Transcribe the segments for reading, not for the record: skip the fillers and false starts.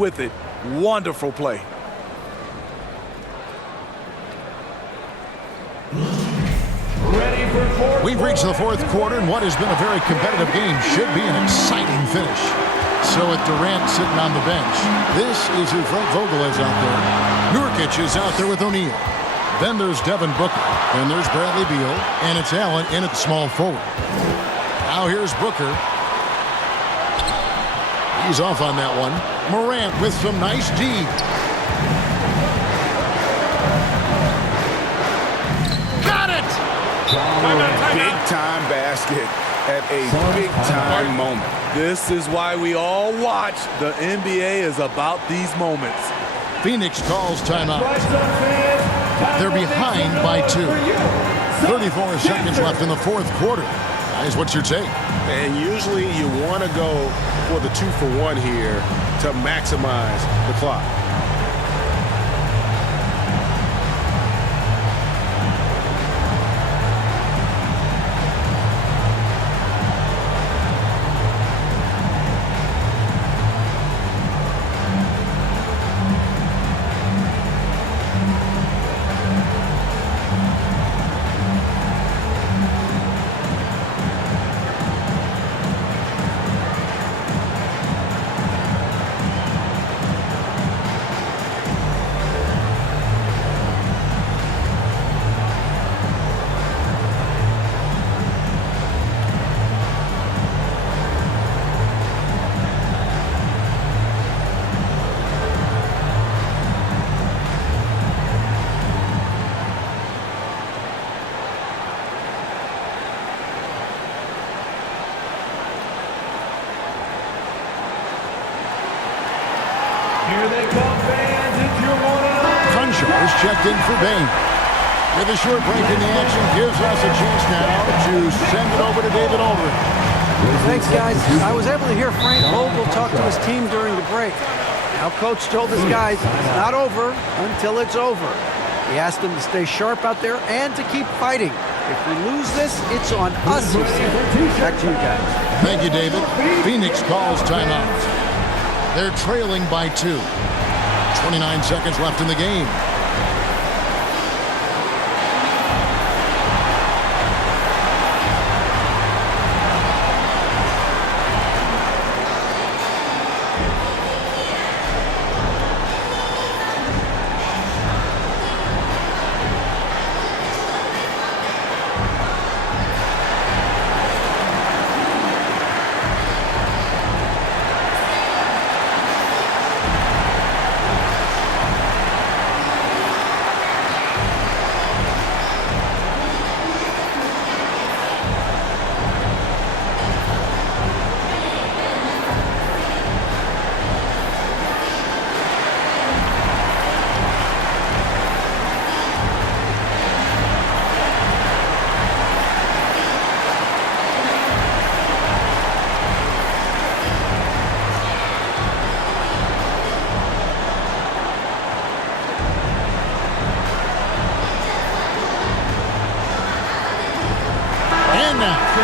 with it. Wonderful play. We've reached the fourth quarter, and what has been a very competitive game should be an exciting finish. So with Durant sitting on the bench, this is who Frank Vogel is out there. Nurkic is out there with O'Neal. Then there's Devin Booker. Then there's Bradley Beal. And it's Allen in at small forward. Now here's Booker. He's off on that one. Morant with some nice D. Got it! Big-time basket at a big-time moment. This is why we all watch. The NBA is about these moments. Phoenix calls timeout. They're behind by 2. 34 seconds left in the fourth quarter. Guys, what's your take? And usually you want to go for the 2-for-1 here to maximize the clock. Here they come, fans. It's your one-and-only. Crenshaw is checked in for Bain. With a short break in the action, gives us a chance now to send it over to David Aldridge. Thanks, guys. I was able to hear Frank Vogel talk to his team during the break. Now, Coach told his guys it's not over until it's over. He asked them to stay sharp out there and to keep fighting. If we lose this, it's on us, he said. Back to you guys. Thank you, David. Phoenix calls timeout. They're trailing by 2. 29 seconds left in the game.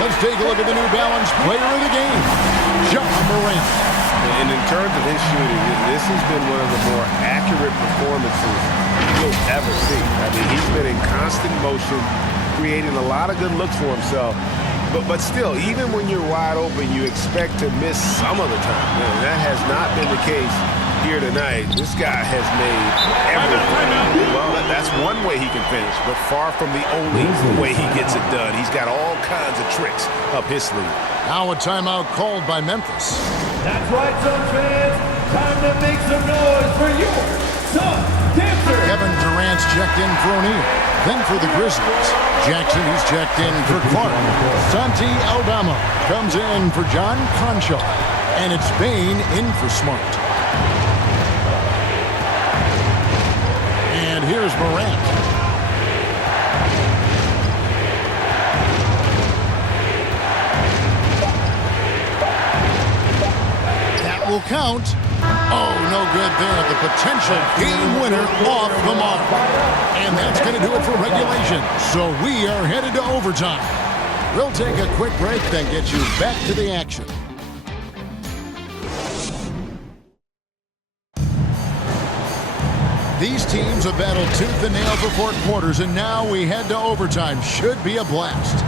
Let's take a look at the New Balance player of the game, Ja Morant. And in terms of his shooting, this has been one of the more accurate performances you'll ever see. I mean, he's been in constant motion, creating a lot of good looks for himself. But still, even when you're wide open, you expect to miss some of the time. Man, that has not been the case here tonight. This guy has made everything. Well, that's one way he can finish, but far from the only way he gets it done. He's got all kinds of tricks up his sleeve. Now a timeout called by Memphis. That's right, Suns fans. Time to make some noise for your Sun Dancer. Kevin Durant's checked in for O'Neal. Then for the Grizzlies, Jackson is checked in for Clark. Santi Aldama comes in for John Crenshaw. And it's Bain in for Smart. And here's Morant. That will count. Oh, no good there. The potential game winner off the mark. And that's going to do it for regulation. So we are headed to overtime. We'll take a quick break, then get you back to the action. These teams have battled tooth and nail for 4 quarters, and now we head to overtime. Should be a blast.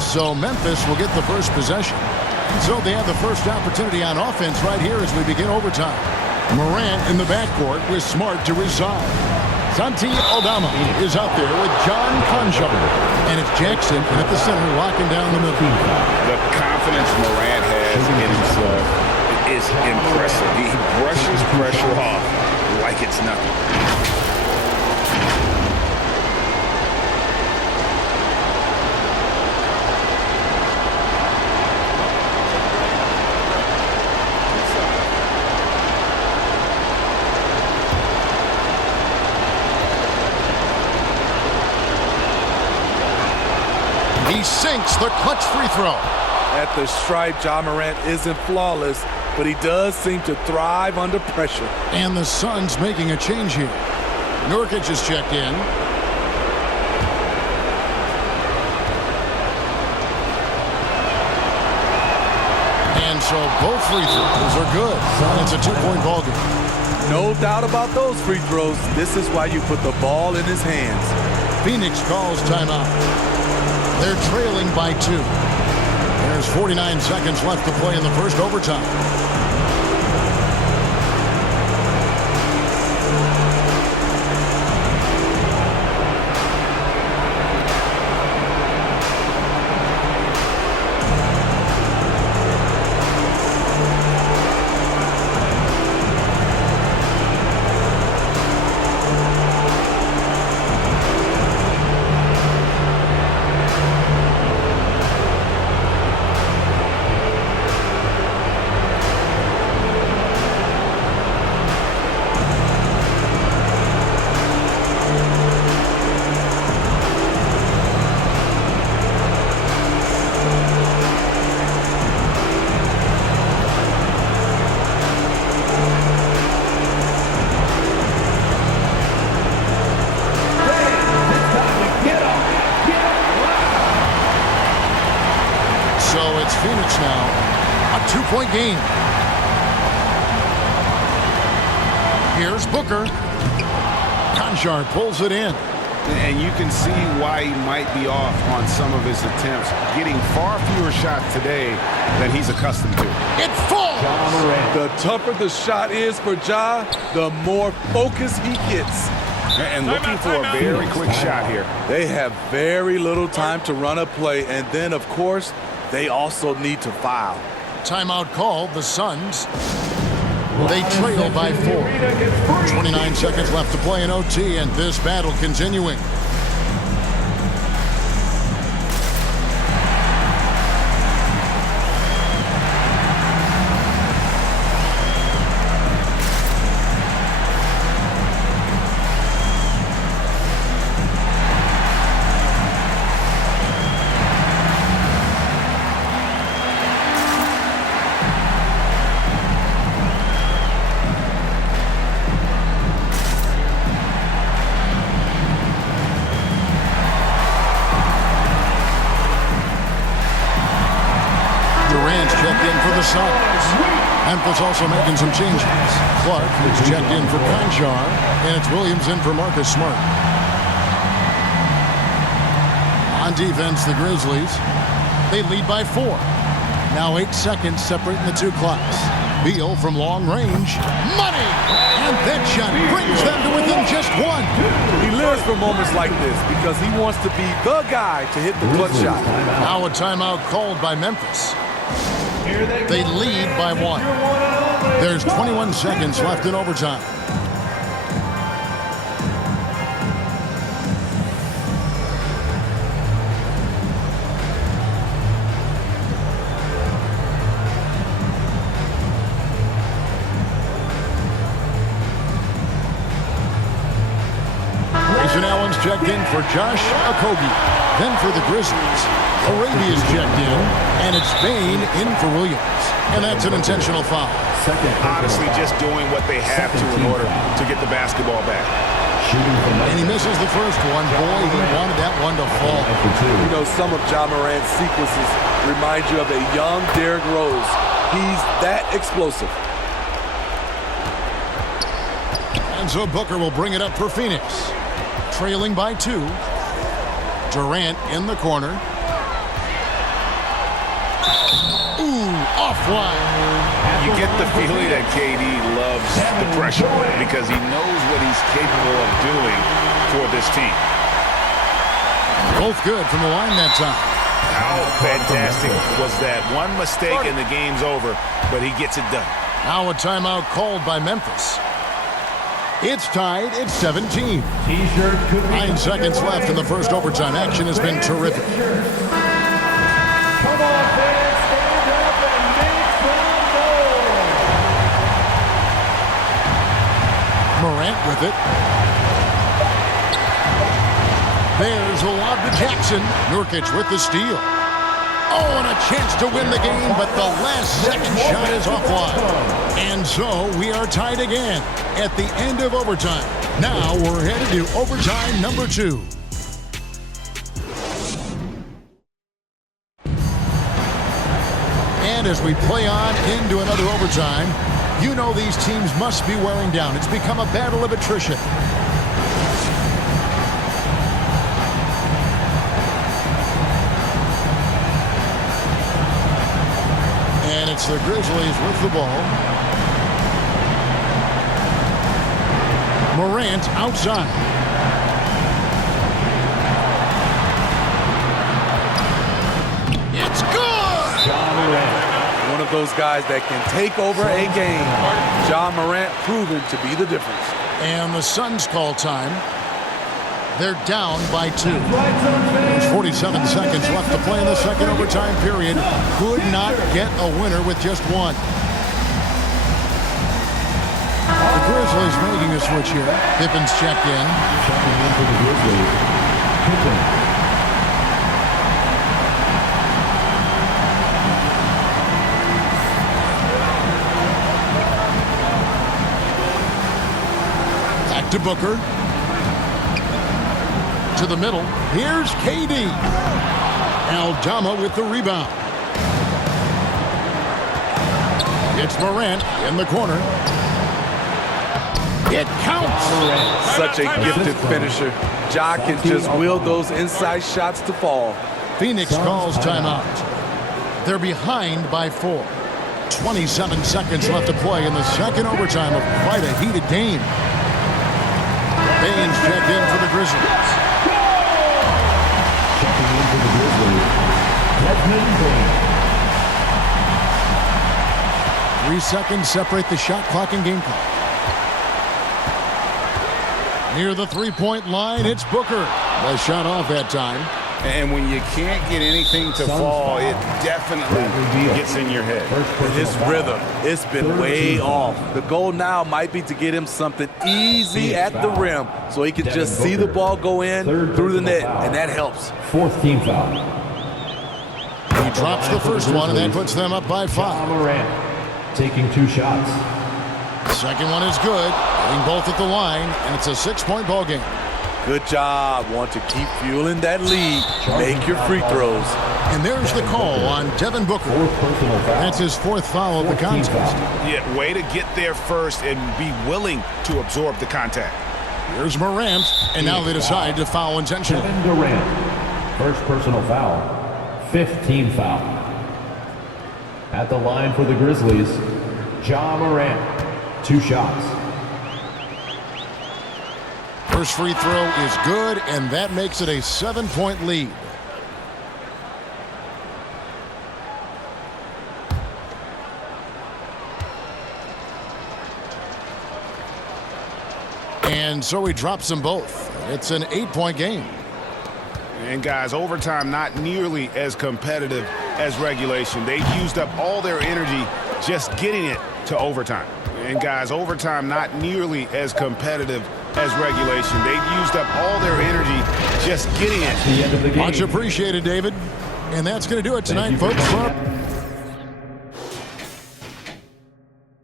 So Memphis will get the first possession. So they have the first opportunity on offense right here as we begin overtime. Morant in the backcourt with Smart to his side. Santi Aldama is out there with John Conjar. And it's Jackson at the center locking down the middle. The confidence Morant has in himself is impressive. He brushes pressure off like it's nothing. He sinks the clutch free throw. At the stripe, Ja Morant isn't flawless, but he does seem to thrive under pressure. And the Suns making a change here. Nurkic is checked in. And so both free throws are good. It's a 2-point ball game. No doubt about those free throws. This is why you put the ball in his hands. Phoenix calls timeout. They're trailing by 2. There's 49 seconds left to play in the first overtime. Phoenix now, a 2-point game. Here's Booker. Conjar pulls it in. And you can see why he might be off on some of his attempts, getting far fewer shots today than he's accustomed to. It falls! The tougher the shot is for Ja, the more focus he gets. And looking for a very quick shot here. They have very little time to run a play, and then, of course, they also need to foul. Timeout called, the Suns. They trail by 4. 29 seconds left to play in OT, and this battle continuing. Memphis also making some changes. Clark is checked in for Conjar, and it's Williams in for Marcus Smart. On defense, the Grizzlies, they lead by 4. Now 8 seconds separating the two clocks. Beal from long range. Money! And that shot brings them to within just 1. He lives for moments like this because he wants to be the guy to hit the clutch shot. Now a timeout called by Memphis. They lead by 1. There's 21 seconds left in overtime. Grayson Allen's checked in for Josh Okogie. Then for the Grizzlies, Arabia's checked in, and it's Bain in for Williams. And that's an intentional foul. Honestly, just doing what they have to in order to get the basketball back. And he misses the first one. Boy, he wanted that one to fall. You know, some of Ja Morant's sequences remind you of a young Derrick Rose. He's that explosive. And so Booker will bring it up for Phoenix. Trailing by 2. Durant in the corner. Ooh, offline. You get the feeling that KD loves the pressure because he knows what he's capable of doing for this team. Both good from the line that time. How fantastic was that? One mistake and the game's over, but he gets it done. Now a timeout called by Memphis. It's tied. It's 17. 9 seconds left in the first overtime. Action has been terrific. Come on, fans, stand up and make some noise. Morant with it. There's a lob to Jackson. Nurkic with the steal. Oh, and a chance to win the game, but the last second shot is offline. And so we are tied again at the end of overtime. Now we're headed to overtime number 2. And as we play on into another overtime, you know these teams must be wearing down. It's become a battle of attrition. And it's the Grizzlies with the ball. Morant outside. It's good! One of those guys that can take over a game. Ja Morant proven to be the difference. And the Suns call time. They're down by 2. There's 47 seconds left to play in the second overtime period. Could not get a winner with just one. The Grizzlies making a switch here. Pippen's checked in. Checking in for the Grizzlies. Pippen. Back to Booker. To the middle. Here's KD. Aldama with the rebound. It's Morant in the corner. It counts. Such a gifted finisher. Ja can just will those inside shots to fall. Phoenix calls timeout. They're behind by 4. 27 seconds left to play in the second overtime of quite a heated game. Baines checked in for the Grizzlies. Checking in for the Grizzlies. Desmond Bain. 3 seconds separate the shot clock and game clock. Near the three-point line, it's Booker. The shot off that time. And when you can't get anything to fall, it definitely gets in your head. And his rhythm, it's been way off. The goal now might be to get him something easy at the rim so he can just see the ball go in through the net, and that helps. 4th team foul. He drops the first one, and that puts them up by 5. Morant taking 2 shots. Second one is good. Hitting both at the line, and it's a 6-point ball game. Good job. Want to keep fueling that lead. Make your free throws. And there's the call on Devin Booker. 4th personal foul. That's his 4th foul of the 4th team contest. foul. Yeah, way to get there first and be willing to absorb the contact. Here's Morant, and now they decide to foul intentionally. Kevin Durant. 1st personal foul. 5th team foul. At the line for the Grizzlies, Ja Morant. 2 shots. First free throw is good, and that makes it a 7-point lead. And so he drops them both. It's an 8-point game. And guys, overtime not nearly as competitive as regulation. They used up all their energy just getting it to overtime. And guys, overtime not nearly as competitive as regulation. They used up all their energy just getting it. The end of the game. Much appreciated, David. And that's going to do it tonight, folks.